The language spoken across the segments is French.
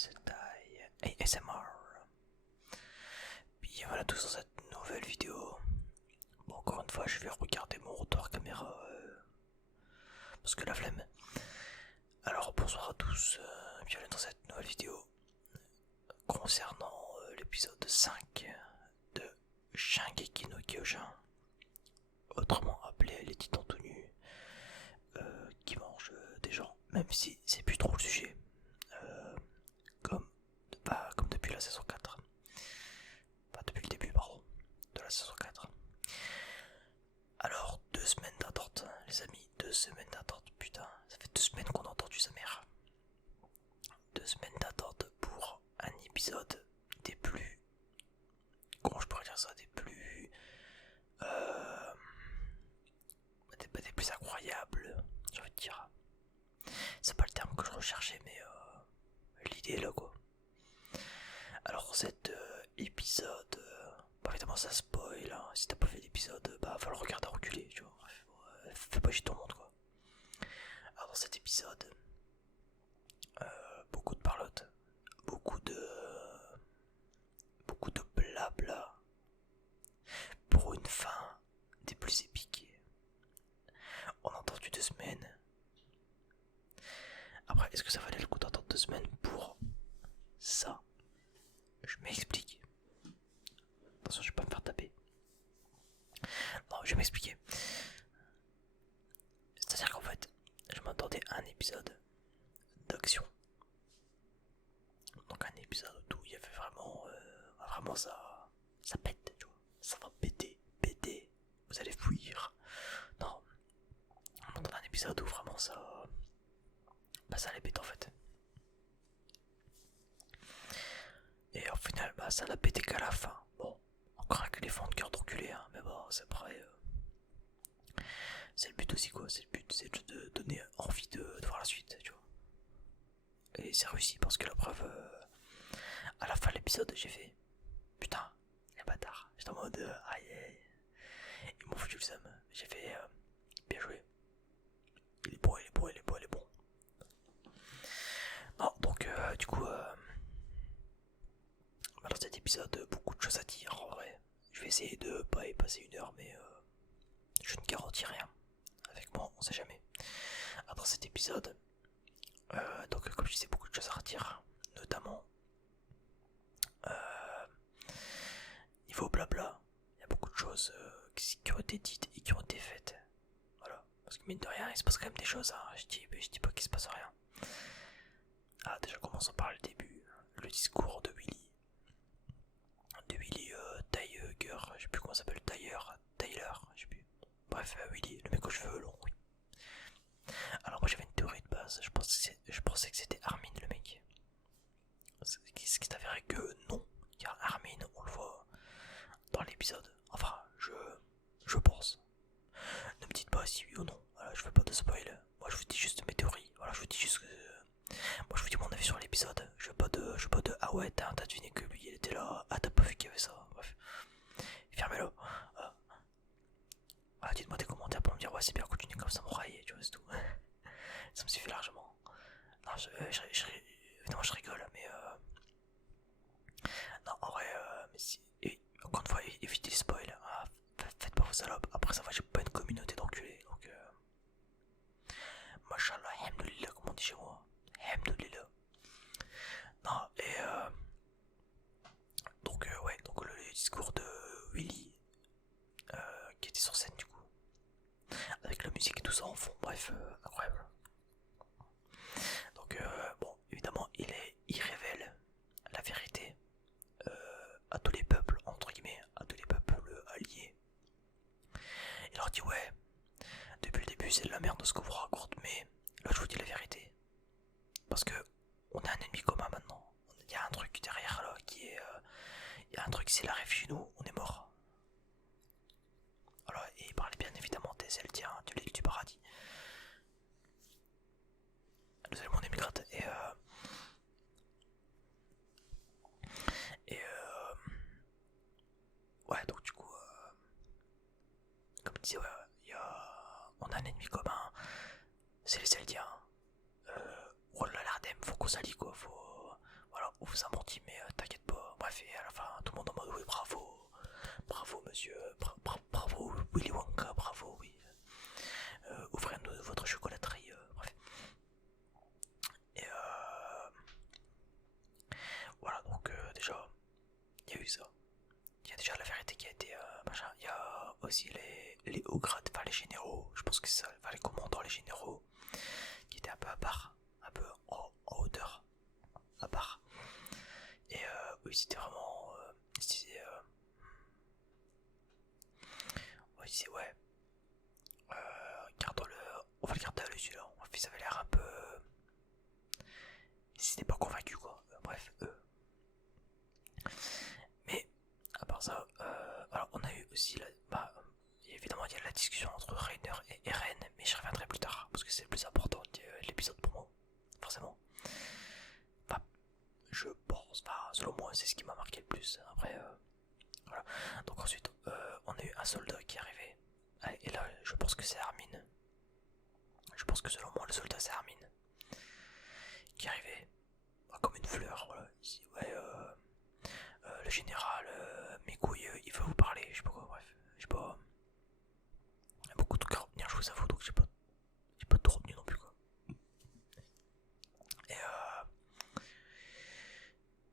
Sentai ASMR. Bienvenue à tous dans cette nouvelle vidéo. Bon, encore une fois, je vais regarder mon retour caméra parce que la flemme. Alors, bonsoir à tous, bienvenue dans cette nouvelle vidéo concernant l'épisode 5 de Shingeki no Kyojin, autrement appelé les Titans tout nus qui mangent des gens, même si c'est plus trop le sujet. Comme depuis la saison 4. Pas depuis le début, pardon, de la saison 4. Alors, 2 semaines d'attente, les amis, 2 semaines d'attente, putain, ça fait 2 semaines qu'on a entendu sa mère. 2 semaines d'attente pour un épisode des plus... Comment je pourrais dire ça, des plus... des plus incroyables, j'ai envie de dire. C'est pas le terme que je recherchais, mais l'idée est là, quoi. Alors cet épisode, évidemment ça spoil, hein. Si t'as pas fait l'épisode, va le regarder à reculer, tu vois. Fais pas chier tout le monde, quoi. Alors dans cet épisode, beaucoup de parlotte, beaucoup de blabla, pour une fin des plus épiques. On a entendu 2 semaines. Après, est-ce que ça valait le coup d'attendre 2 semaines pour ça? Je m'explique. Attention, je vais pas me faire taper. Non, je vais m'expliquer. C'est-à-dire qu'en fait, je m'attendais à un épisode d'action. Donc un épisode où il y avait vraiment ça pète, tu vois. Ça va péter, vous allez fuir. Non, je m'attendais à un épisode où vraiment ça allait péter en fait. Et au final, ça l'a pété qu'à la fin. Bon, encore un éléphant de cœur d'enculé, hein, mais bon, c'est pareil. C'est le but aussi, quoi. C'est le but, c'est de donner envie de voir la suite, tu vois. Et c'est réussi parce que la preuve, à la fin de l'épisode, j'ai fait putain, les bâtards. J'étais en mode aïe, ils m'ont foutu le seum. J'ai fait bien joué. Il est bon. Non, donc du coup, dans cet épisode, beaucoup de choses à dire en vrai. Je vais essayer de pas y passer 1 heure, mais je ne garantis rien. Avec moi, on sait jamais. Alors, dans cet épisode, donc comme je disais, beaucoup de choses à redire, notamment niveau blabla. Il y a beaucoup de choses qui ont été dites et qui ont été faites. Voilà. Parce que mine de rien, il se passe quand même des choses. Hein. Je dis pas qu'il se passe rien. Ah, déjà commençons par le début. Le discours de Willy. Tiger, je sais plus comment ça s'appelle, Tyler, je sais plus. Bref, Willy, le mec aux cheveux longs, oui. Alors moi j'avais une théorie de base, je pensais que c'était Armin le mec. Ce qui s'est avéré que non, car Armin, on le voit dans l'épisode. Enfin, je pense. Ne me dites pas si oui ou non, voilà, je fais pas de spoil. Moi je vous dis juste mes théories, voilà, je vous dis juste que... Moi je vous dis mon avis sur l'épisode, je veux pas de ah ouais t'as deviné que lui il était là, ah t'as pas vu qu'il y avait ça, bref. Fermez-le. Voilà, dites-moi des commentaires pour me dire ouais c'est bien, continue comme ça, samouraï, tu vois, c'est tout. Ça me suffit largement. Non, évidemment je rigole, mais non, en vrai, mais si... encore une fois, évitez les spoils. Ah, faites pas vos salopes. Après ça va, j'ai pas une communauté d'enculés, donc Mashallah, hamdoulilah, comme on dit chez moi. Hamdoulilah. Non, et donc ouais, donc le discours de Willy qui était sur scène du coup, avec la musique et tout ça en fond, bref, incroyable. Donc bon, évidemment, il révèle la vérité à tous les peuples, entre guillemets, à tous les peuples alliés. Il leur dit ouais, depuis le début c'est de la merde de ce que vous raconte, mais là je vous dis la vérité. Parce que on a un ennemi commun maintenant. Il y a un truc derrière là qui est... il y a un truc, c'est la réfugié nous, on est mort. Voilà, et il parle bien évidemment des Eldiens, de l'île du paradis. Nous allons mon émigrate ouais, donc du coup, comme je disais, ouais, on a un ennemi commun, c'est les Eldiens. Oh là l'Ardem, faut qu'on s'allie quoi, faut... on vous a menti, mais t'inquiète pas. Bref, et à la fin, tout le monde en mode oui, bravo, bravo monsieur, bravo Willy Wonka, bravo, oui. Ouvrez votre chocolaterie, bref. Et voilà, donc déjà, il y a eu ça. Il y a déjà la vérité qui a été machin. Il y a aussi les hauts grades, enfin les généraux, je pense que c'est ça, enfin les commandants, les généraux, qui étaient un peu à part, un peu en hauteur, à part. Et oui, c'était vraiment. On disait, ouais, gardons-le, on va le garder à l'œil celui-là. Ça avait l'air un peu. Ils n'étaient pas convaincus, quoi. Bref, Mais, à part ça, alors on a eu aussi évidemment, il y a la discussion entre Rainer et Eren, mais je reviendrai plus tard, parce que c'est le plus important de l'épisode pour moi, forcément. Enfin, je pense, selon moi, c'est ce qui m'a marqué le plus. Après, voilà. Donc ensuite, on a eu un soldat qui est arrivé. Et là, je pense que c'est Armin. Je pense que selon moi, le soldat, c'est Armin. Qui est arrivé comme une fleur, voilà. Ici, ouais, le général, mes couilles, il veut vous parler, je sais pas quoi, bref. Je sais pas. Il y a beaucoup de trucs à retenir, je vous avoue, donc j'ai pas tout retenu non plus, quoi.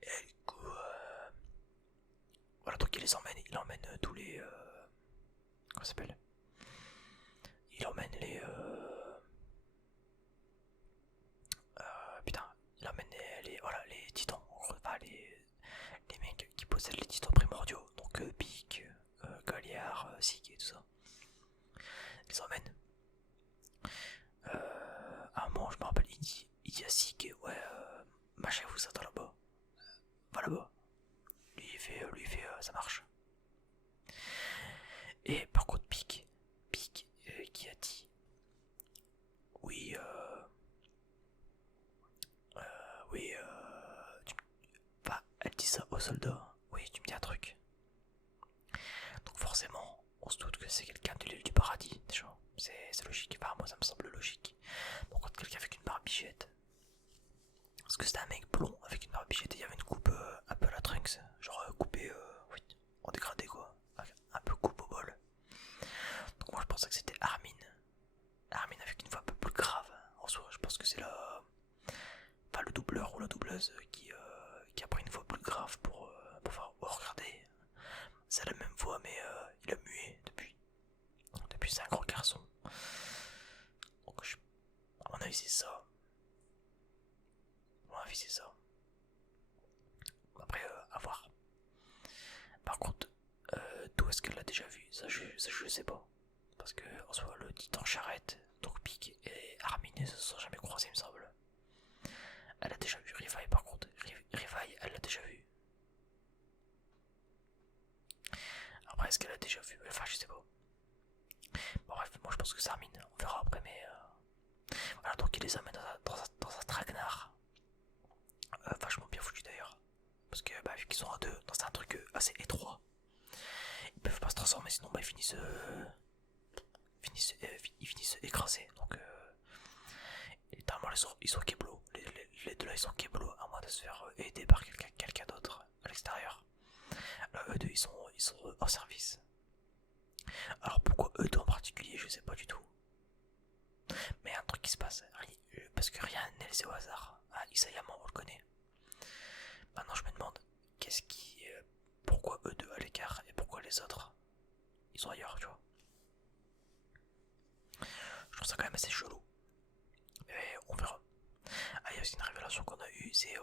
Et du coup, voilà, donc il emmène tous les. Comment ça s'appelle? Il emmène les. Putain, il emmène voilà, les titans, enfin les mecs qui possèdent les titans primordiaux, donc Pic, Galliard, Sig et tout ça. Il les emmène. À un moment, je me rappelle, il dit à Sig, ouais, machin vous attend là-bas. Va là-bas. Lui il fait, ça marche. Et par contre, Pic qui a dit, oui, oui, elle dit ça au soldat. Oui, tu me dis un truc. Donc forcément, on se doute que c'est quelqu'un de l'île du paradis, déjà. C'est logique, enfin moi ça me semble logique. Donc quand quelqu'un avec une barbichette, parce que c'était un mec blond avec une barbichette et il y avait une coupe un peu à la Trunks, genre coupée, oui, en dégradé quoi, un peu coupe au bol. Donc moi je pensais que c'était Armin. Armin avec une voix un peu plus grave, en soi je pense que c'est le doubleur ou la doubleuse qui a pris une voix plus grave pour faire, oh, regardez, c'est la même voix mais il a mué depuis c'est un grand garçon. Donc à mon avis c'est ça. À mon avis c'est ça. Après à voir. Par contre, d'où est-ce qu'elle l'a déjà vu? Ça je sais pas. Parce que en soi le titan charrette, donc Pic et Armin ne se sont jamais croisés il me semble. Elle a déjà vu Rivaille par contre. Rivaille elle l'a déjà vu. Après est-ce qu'elle a déjà vu? Enfin je sais pas. Bon, bref, moi je pense que c'est Armin, on verra après mais voilà, donc il les amène dans un traquenard. Vachement bien foutu d'ailleurs. Parce que vu qu'ils sont à deux, dans un truc assez étroit, ils peuvent pas se transformer sinon ils finissent écrasés. Donc littéralement ils sont keblo. Les deux là ils sont keblo à moins de se faire aider par quelqu'un d'autre à l'extérieur. Là eux deux ils sont hors service. Alors pourquoi eux deux en particulier je sais pas du tout. Mais un truc qui se passe, parce que rien n'est laissé au hasard. Isayama on le connaît. Maintenant je me demande pourquoi eux deux à l'écart et pourquoi les autres ils sont ailleurs, tu vois. Je trouve ça quand même assez chelou. Et on verra. Il y a aussi une révélation qu'on a eue, c'est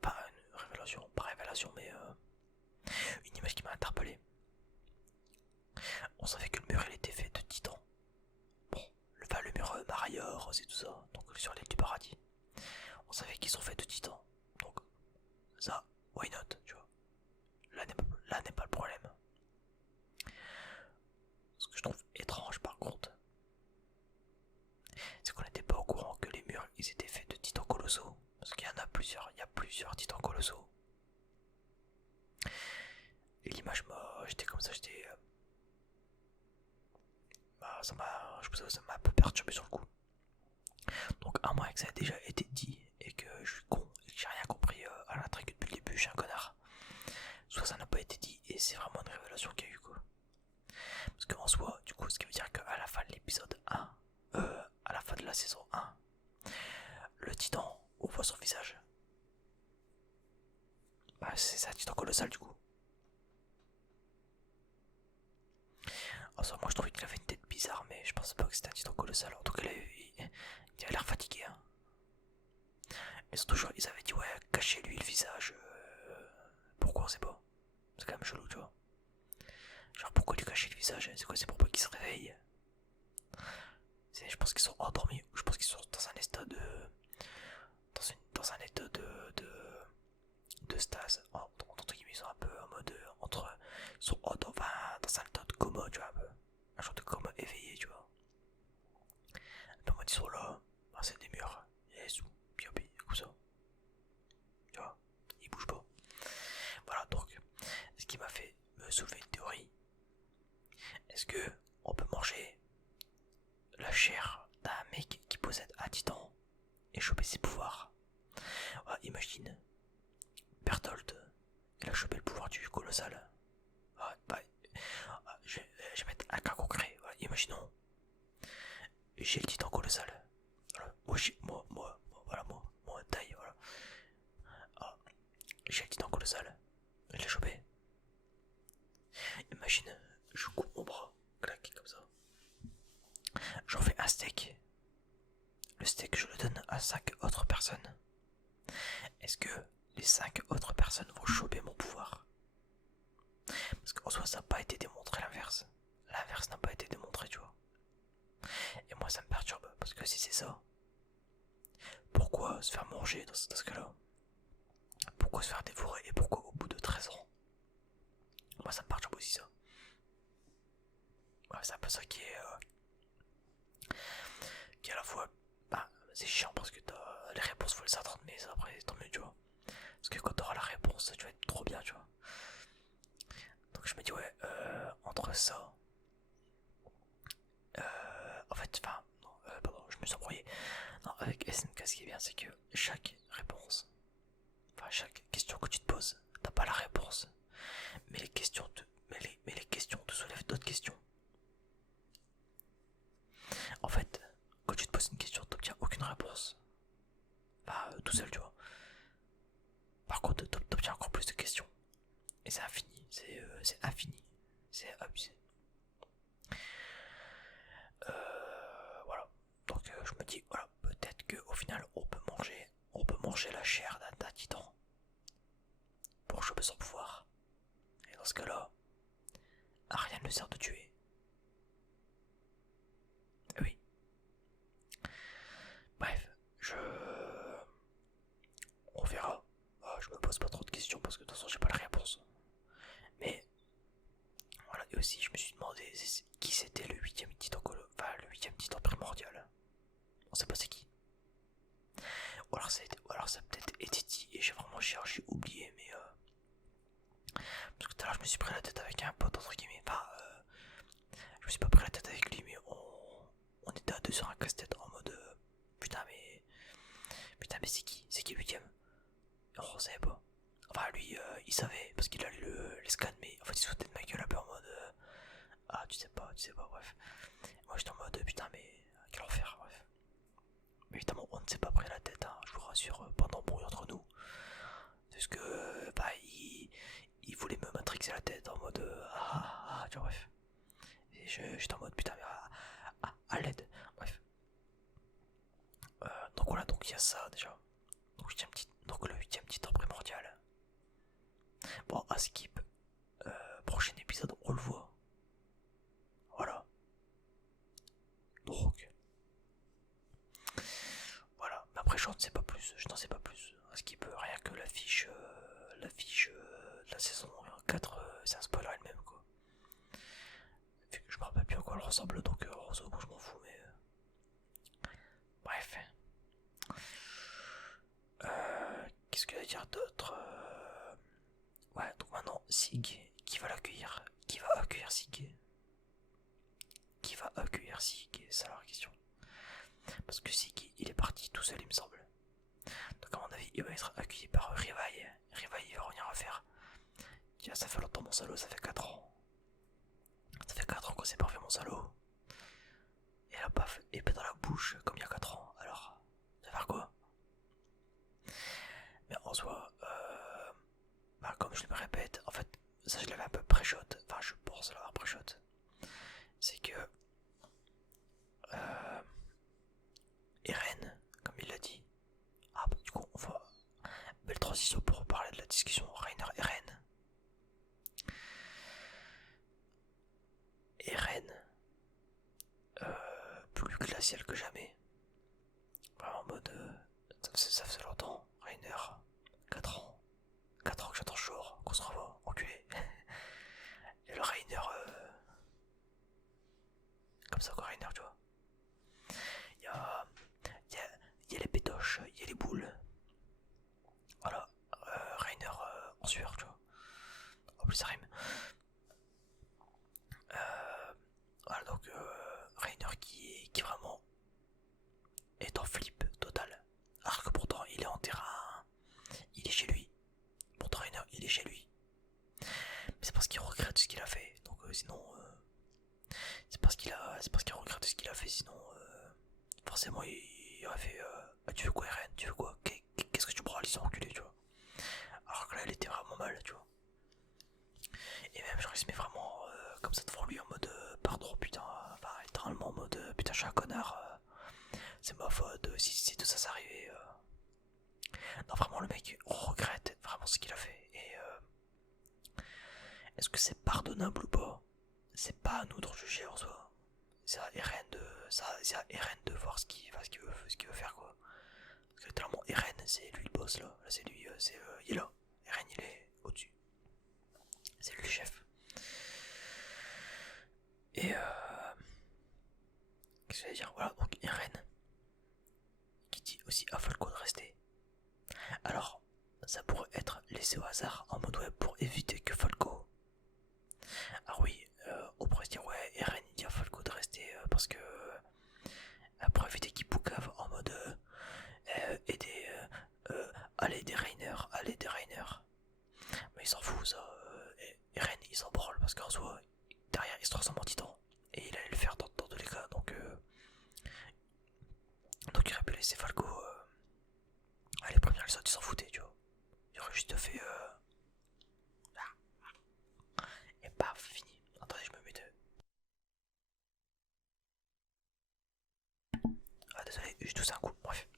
pas une révélation, pas révélation, mais une image qui m'a interpellé. On savait que le mur il était fait de titan. Bon, le mur Marayeur, c'est tout ça, donc sur l'île du paradis. On savait qu'ils sont faits de titan. Donc ça, why not, tu vois. Là n'est pas le problème. Ce que je trouve étrange par contre, c'est qu'on n'était pas au courant que les murs ils étaient faits de titans colossaux. Parce qu'il y en a plusieurs, il y a plusieurs titans colossaux. Et l'image j'étais comme ça, ça m'a un peu perturbé sur le coup. Donc à moins que ça ait déjà été dit et que je suis con et que j'ai rien compris à l'intrigue depuis je suis un connard. Soit ça n'a pas été dit et c'est vraiment une révélation qu'il y a eu quoi. Parce qu'en soi, du coup, ce qui veut dire qu'à la fin de l'épisode 1, à la fin de la saison 1, le titan, on voit son visage. Bah c'est un titan colossal du coup. En soi, moi je trouvais qu'il avait une tête bizarre, mais je pense pas que c'était un titan colossal. En tout cas, il avait l'air fatigué. Hein. Ils avaient dit ouais, cachez-lui le visage. Pourquoi on sait pas. C'est quand même chelou, tu vois. Genre pourquoi lui cacher le visage? C'est quoi? C'est pour pas qu'il se réveille. Je pense qu'ils sont endormis. Je pense qu'ils sont dans un état de. Dans un état de stase. Entre guillemets, ils sont un peu en mode. Ils sont dans un état de coma, tu vois, un peu. Un genre de coma éveillé, tu vois. Un peu en mode ils sont là. Bah, c'est des murs. Et sous. Puis hop, comme ça. Tu vois. Ils bougent pas. Voilà, donc. Ce qui m'a fait me soulever une théorie. Est-ce que on peut manger la chair d'un mec qui possède un titan et choper ses pouvoirs? Ouais, imagine, Berthold, il a chopé le pouvoir du colossal. Ouais, bah, je vais mettre un cas concret. Voilà, imaginons, j'ai le titan colossal. Voilà, moi, taille, voilà. Ah, j'ai le titan colossal. Je l'ai chopé. Imagine, je coupe mon bras, clac, comme ça. J'en fais un steak. Le steak, je le donne à 5 autres personnes. Est-ce que les 5 autres personnes vont choper mon pouvoir? Parce qu'en soi, ça n'a pas été démontré l'inverse. L'inverse n'a pas été démontré, tu vois. Et moi, ça me perturbe. Parce que si c'est ça, pourquoi se faire manger dans ce cas-là? Pourquoi se faire dévorer? Et pourquoi au bout de 13 ans? Moi, ça me perturbe aussi ça. Ouais, c'est un peu ça qui est à la fois. Bah, c'est chiant parce que les réponses, faut les attendre, mais après, tant mieux, tu vois. Parce que quand t'auras la réponse, tu vas être trop bien, tu vois. Donc je me dis, ouais, entre ça. En fait, enfin, non, pardon, je me suis embrouillé. Non, avec SNK, ce qui est bien, c'est que chaque réponse, enfin, chaque question que tu te poses, t'as pas la réponse. Mais les questions te soulèvent d'autres questions. En fait, quand tu te poses une question, t'obtiens aucune réponse. Bah, tout seul, tu vois. Par contre, t'obtiens encore plus de questions. Et c'est infini, c'est infini. C'est abusé. Voilà. Donc je me dis, voilà, peut-être qu'au final, on peut manger la chair d'un titan pour choper son pouvoir. Et dans ce cas-là, rien ne sert de tuer. Oui. Bref, on verra. Je me pose pas trop de questions parce que de toute façon j'ai pas la réponse. Mais voilà, et aussi je me suis demandé qui c'était le 8ème titan le 8ème titan primordial. On sait pas c'est qui. Ou alors ça a peut-être été dit et j'ai oublié, mais parce que tout à l'heure je me suis pris la tête avec un pote entre guillemets. Enfin, je me suis pas pris la tête avec lui, mais on était à deux sur un casse-tête en mode putain mais c'est qui? C'est qui le 8ème? On savait pas. Enfin lui il savait parce qu'il a lu les scans, mais en fait il se foutait de ma gueule un peu en mode ah tu sais pas, bref. Moi j'étais en mode putain mais quel enfer, bref. Mais évidemment on ne s'est pas pris la tête, hein, je vous rassure, pendant brouille entre nous. Parce que bah il voulait me matrixer la tête en mode tu vois, bref. Et j'étais en mode putain mais à l'aide, bref. Donc voilà, donc il y a ça déjà. Donc le 8ème titre primordial. Bon, à skip. Prochain épisode, on le voit. Voilà. Donc. Voilà. Mais après, je n'en sais pas plus. À skip, rien que l'affiche de la saison 4, c'est un spoiler elle-même, quoi. Vu que je me rappelle plus à quoi elle ressemble, donc heureusement, je m'en fous, mais. Bref. Qu'est-ce qu'il y a à dire d'autre? Ouais, donc maintenant, Sig, qui va l'accueillir? Qui va accueillir Sig? Qui va accueillir Sig? C'est la question. Parce que Sig, il est parti tout seul, il me semble. Donc à mon avis, il va être accueilli par Rivaille. Rivaille, il va revenir ça fait longtemps mon salaud, ça fait 4 ans. Ça fait 4 ans qu'on s'est pas fait mon salaud. Et là, paf, épée dans la bouche comme il y a 4 ans. Alors, ça va faire quoi? Mais en soi, bah, comme je me répète, en fait, ça je l'avais un peu pré-shot. Enfin, je pense l'avoir pré-shot. C'est que Eren, comme il l'a dit. Ah, bah, du coup, on va. Belle transition pour parler de la discussion Reiner Eren. Eren, plus glacial que jamais. Vraiment en mode. Ça faisait longtemps. Reiner, 4 ans. 4 ans que j'attends chaud, qu'on se revoit, enculé. Et le Reiner, comme ça quoi, Reiner, tu vois. Il y a, y a les pétoches, il y a les boules. Voilà, Reiner en sueur, tu vois. En plus ça rime. Voilà donc Reiner qui vraiment est en flip total. Alors que pourtant il est en terrain, il est chez lui. Pourtant Reiner il est chez lui. Mais c'est parce qu'il regrette ce qu'il a fait. Donc sinon c'est parce qu'il regrette ce qu'il a fait. Sinon forcément il aurait fait ah, tu veux quoi Eren, tu veux quoi, qu'est-ce que tu prends, ils sont enculés, tu vois. Alors que là il était vraiment mal, tu vois. Et même genre il se met vraiment comme ça devant lui en mode pardon putain, enfin littéralement en mode putain je suis un connard, c'est ma faute, si tout ça s'arrivait. Non vraiment le mec regrette vraiment ce qu'il a fait. Et est-ce que c'est pardonnable ou pas? C'est pas à nous de juger en soi. C'est à Eren de voir ce qu'il veut faire quoi. Parce que tellement Eren c'est lui le boss là, c'est lui, il est là. Eren il est au-dessus. C'est lui le chef. Et qu'est-ce que je vais dire? Voilà, donc Eren qui dit aussi à Falco de rester. Alors, ça pourrait être laissé au hasard en mode ouais pour éviter que Falco. Ah oui, on pourrait se dire ouais, Eren il dit à Falco de rester parce que pour éviter qu'il poucave en mode aider, allez des Rainer, allez des Rainer. Mais il s'en fout ça, Eren il s'en branle parce qu'en soi, derrière il se transforme en titan. Et il allait le faire dans tous les cas, donc il aurait pu laisser Falco aller prévenir les autres, il s'en foutait, tu vois. Il aurait juste fait et paf, fini. Attendez, je me mets de. Ah désolé, j'ai toussé un coup, bref.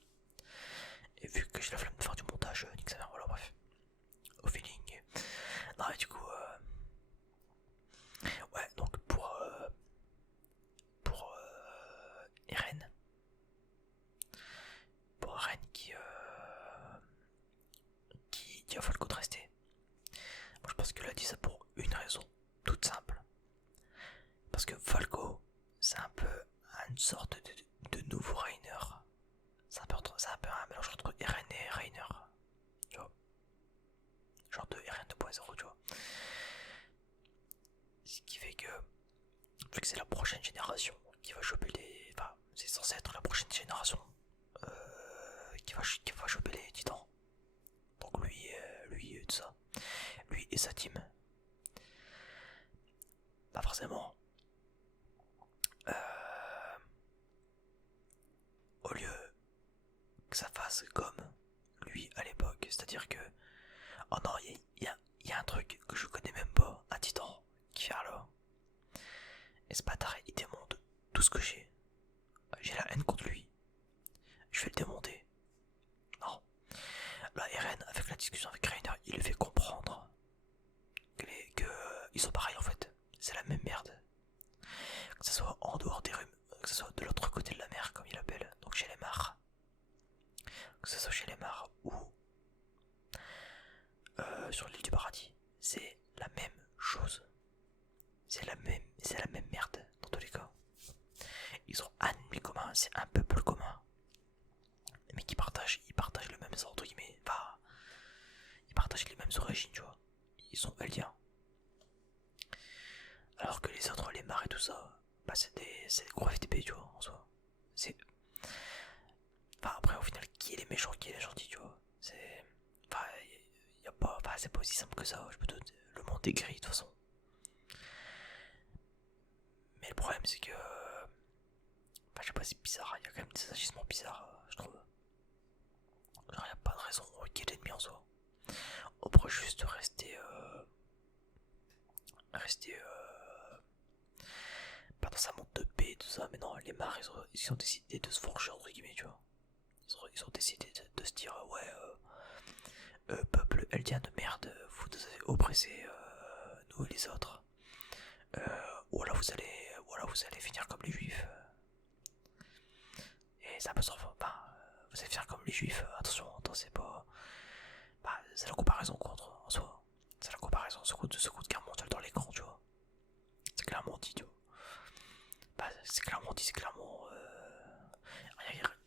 Et vu que j'ai la flemme de faire du montage, nique sa mère, voilà, bref. Au feeling. Non, et du coup, ouais, donc pour Eren. Pour Eren qui dit à Falco de rester. Moi je pense qu'il a dit ça pour une raison, toute simple. Parce que Falco, c'est un peu une sorte de nouveau Reiner. C'est un peu un mélange entre Eren et Reiner. Tu vois. Genre de Eren 2.0, tu vois. Ce qui fait que, vu que c'est la prochaine génération qui va choper les. Enfin, c'est censé être la prochaine génération qui va choper les titans. Donc lui tout ça. Lui et sa team. Bah forcément. Au lieu que ça fasse comme lui à l'époque, c'est-à-dire que oh non, il y a un truc que je connais même pas, un titan qui vient là. Et ce bâtard il démonte tout ce que j'ai. J'ai la haine contre lui. Je vais le démonter. Non. Là Eren, avec la discussion avec Reiner, il lui fait comprendre que ils sont pareils en fait. C'est la même merde. Que ce soit en dehors des rumes, que ce soit de l'autre côté de la mer comme il appelle, donc chez les mares. Que ce soit chez les mares ou sur l'île du paradis, c'est la même chose. C'est la même merde dans tous les cas. Ils ont un ennemi commun, c'est un peuple commun. Mais qui ils partagent le même sang entre guillemets. Enfin, ils partagent les mêmes origines, tu vois. Ils sont aliens. Alors que les autres, les mares et tout ça, bah c'est des gros FTP, tu vois, en soi. C'est. Enfin, après, au final, qui est les méchants, qui est les gentils, tu vois. C'est. Enfin, y a pas. Enfin, c'est pas aussi simple que ça. Je peux te. Le monde est gris de toute façon. Mais le problème c'est que... Enfin, je sais pas, c'est bizarre, il y a quand même des agissements bizarres, je trouve. Il n'y a pas de raison qu'il y ait d'ennemis en soi. On pourrait juste rester... pas dans un monde de paix et tout ça, mais non, les mares ils ont décidé de se forger entre guillemets, tu vois. Ils ont décidé de se dire, ouais, peuple eldien de merde, vous nous avez oppressés, nous et les autres. Voilà vous allez finir comme les juifs. Et ça peut se refaire. Bah, vous allez finir comme les juifs, attention, c'est pas. Bah, c'est la comparaison contre en soi. C'est la comparaison, ce coup de guerre mondiale dans l'écran, tu vois. C'est clairement dit, tu vois. Bah, c'est clairement dit, c'est clairement.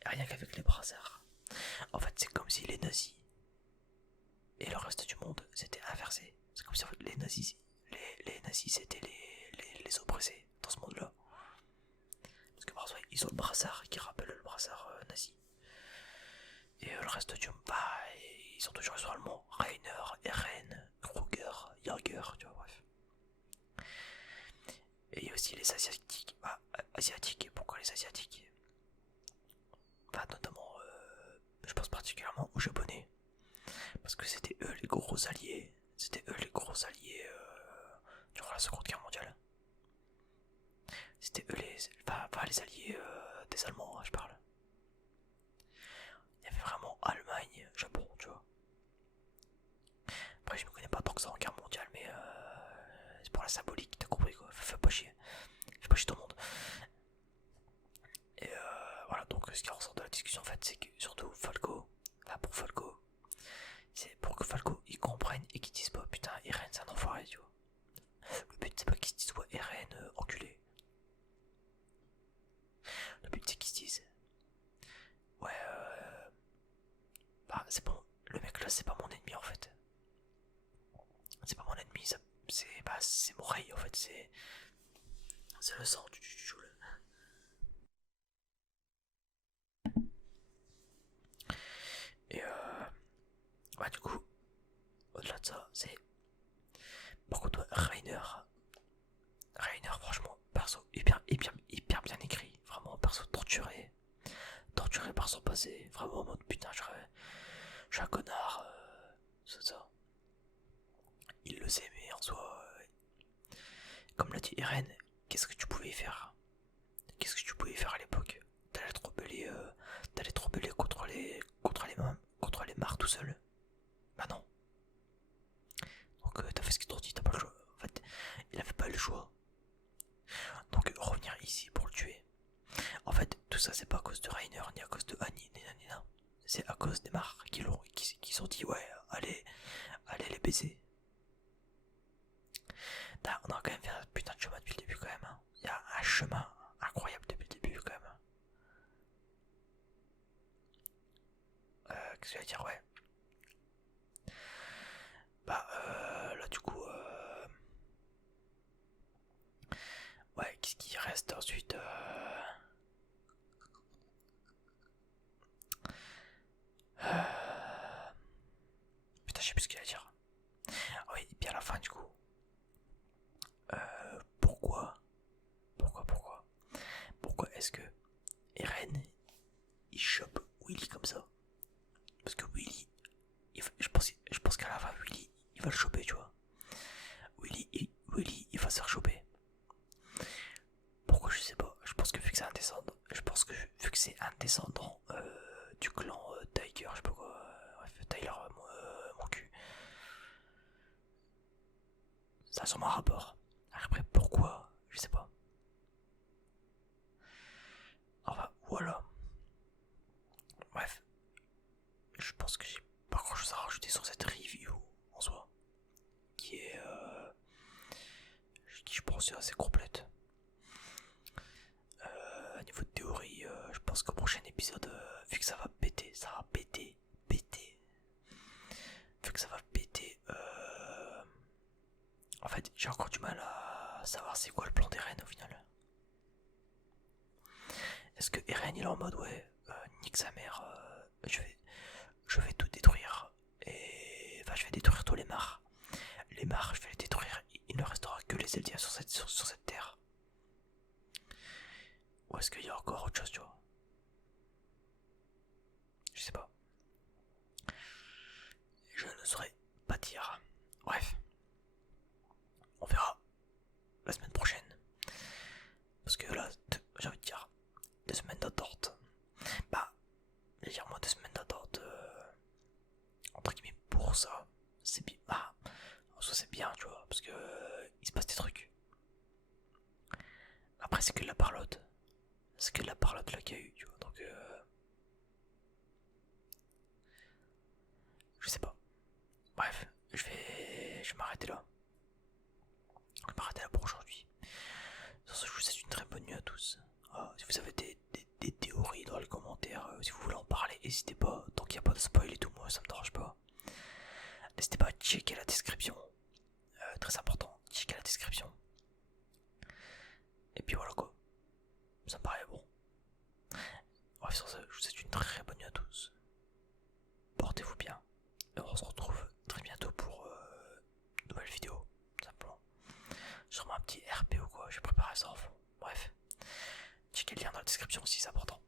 Rien qu'avec les brassards. En fait, c'est comme si les nazis et le reste du monde c'était inversé. C'est comme si en fait, les nazis c'était les oppressés dans ce monde-là. Parce que par exemple, ils ont le brassard qui rappelle le brassard nazi. Et le reste du monde, bah, ils sont toujours allemands. Rainer, Eren, Kruger, Jaeger, tu vois, bref. Et il y a aussi les asiatiques. Bah, asiatiques, pourquoi les asiatiques? Bah, notamment, je pense particulièrement aux japonais. Parce que c'était eux les gros alliés. C'était eux les gros alliés durant la Seconde Guerre mondiale. C'était eux les alliés des Allemands, hein, je parle. Il y avait vraiment Allemagne, Japon, tu vois. Après, je me connais pas tant que ça en guerre mondiale, mais c'est pour la symbolique, t'as compris quoi. Fais pas chier. Fais pas chier tout le monde. Et voilà, donc ce qui ressort de la discussion en fait, c'est que surtout Falco, là pour Falco, c'est pour que Falco il comprenne et qu'il dise pas putain, Eren c'est un enfoiré, tu vois. Le but c'est pas qu'il se dise ouais, Eren enculé. Le but c'est qu'il se dise ouais, bah c'est bon, le mec là c'est pas mon ennemi en fait. C'est pas mon ennemi, c'est mon rey en fait, c'est le sang du joule. Et ouais, du coup, au-delà de ça, c'est. Par contre, Rainer, franchement, perso hyper bien écrit. Vraiment, perso torturé par son passé. Vraiment en mode putain, je suis un connard. C'est ça. Il le sait, mais en soi, comme l'a dit Eren, qu'est-ce que tu pouvais faire? Qu'est-ce que tu pouvais faire à l'époque? T'allais te rebeller contre les mares tout seul? Bah non. Donc t'as fait ce qu'ils t'ont dit, t'as pas le choix. En fait, il avait pas le choix. Donc revenir ici pour le tuer. En fait, tout ça c'est pas à cause de Rainer, ni à cause de Annie, ni. C'est à cause des mares qui sont dit ouais, allez les baiser. On a quand même fait un putain de chemin depuis le début quand même. Hein. Il y a un chemin incroyable depuis le début quand même. Qu'est-ce que je vais dire, ouais. Bah là du coup ouais, qu'est-ce qui reste ensuite putain, je sais plus ce qu'il va dire. Ah oui, et puis à la fin du coup. Pourquoi est-ce que Eren il chope Willy comme ça? Parce que Willy, je pense qu'à la fin Willy il va le choper, tu vois. Willy il va se faire choper. Pourquoi, je sais pas. Je pense que vu que c'est un descendant, du clan Tiger, je sais pas quoi, bref, Tyler, mon cul. Ça a sûrement un rapport. Après, pourquoi? Je sais pas. Enfin, voilà. Bref. Je pense que j'ai pas grand chose à rajouter sur cette review en soi. Qui est. Qui je pense est assez complète. Niveau de théorie, je pense qu'au prochain épisode, vu que ça va péter, vu que ça va péter, en fait, j'ai encore du mal à savoir c'est quoi le plan d'Eren au final. Est-ce que Eren il est en mode ouais, nique sa mère, je vais tout détruire, et enfin je vais détruire tous les mares. Les mares, je vais les détruire les eldiens sur cette terre? Ou est-ce qu'il y a encore autre chose, tu vois? Je sais pas. Je ne saurais pas dire. Bref. On verra la semaine prochaine. Parce que là, j'ai envie de dire 2 semaines d'attente. Bah, légèrement 2 semaines d'attente. Entre guillemets, pour ça. C'est bien. Bah, en soi, c'est bien, tu vois. Parce que il se passe des trucs. Après, c'est que de la parlotte. C'est que de la parlotte là qu'il y a eu, tu vois. Donc, je sais pas. Bref, je vais m'arrêter là. Je vais m'arrêter là pour aujourd'hui. Sur ce, je vous souhaite une très bonne nuit à tous. Si vous avez des théories dans les commentaires, si vous voulez en parler, n'hésitez pas. Tant qu'il n'y a pas de spoil et tout, moi ça me dérange pas. N'hésitez pas à checker la description. Très important, checker la description. Et puis voilà quoi. Ça me paraît bon. Bref, sur ce, je vous souhaite une très bonne nuit à tous. Portez-vous bien. Et on se retrouve très bientôt pour une nouvelle vidéo. Simplement. Sûrement un petit RP ou quoi, j'ai préparé ça en fond. Bref. Checkez le lien dans la description si c'est important.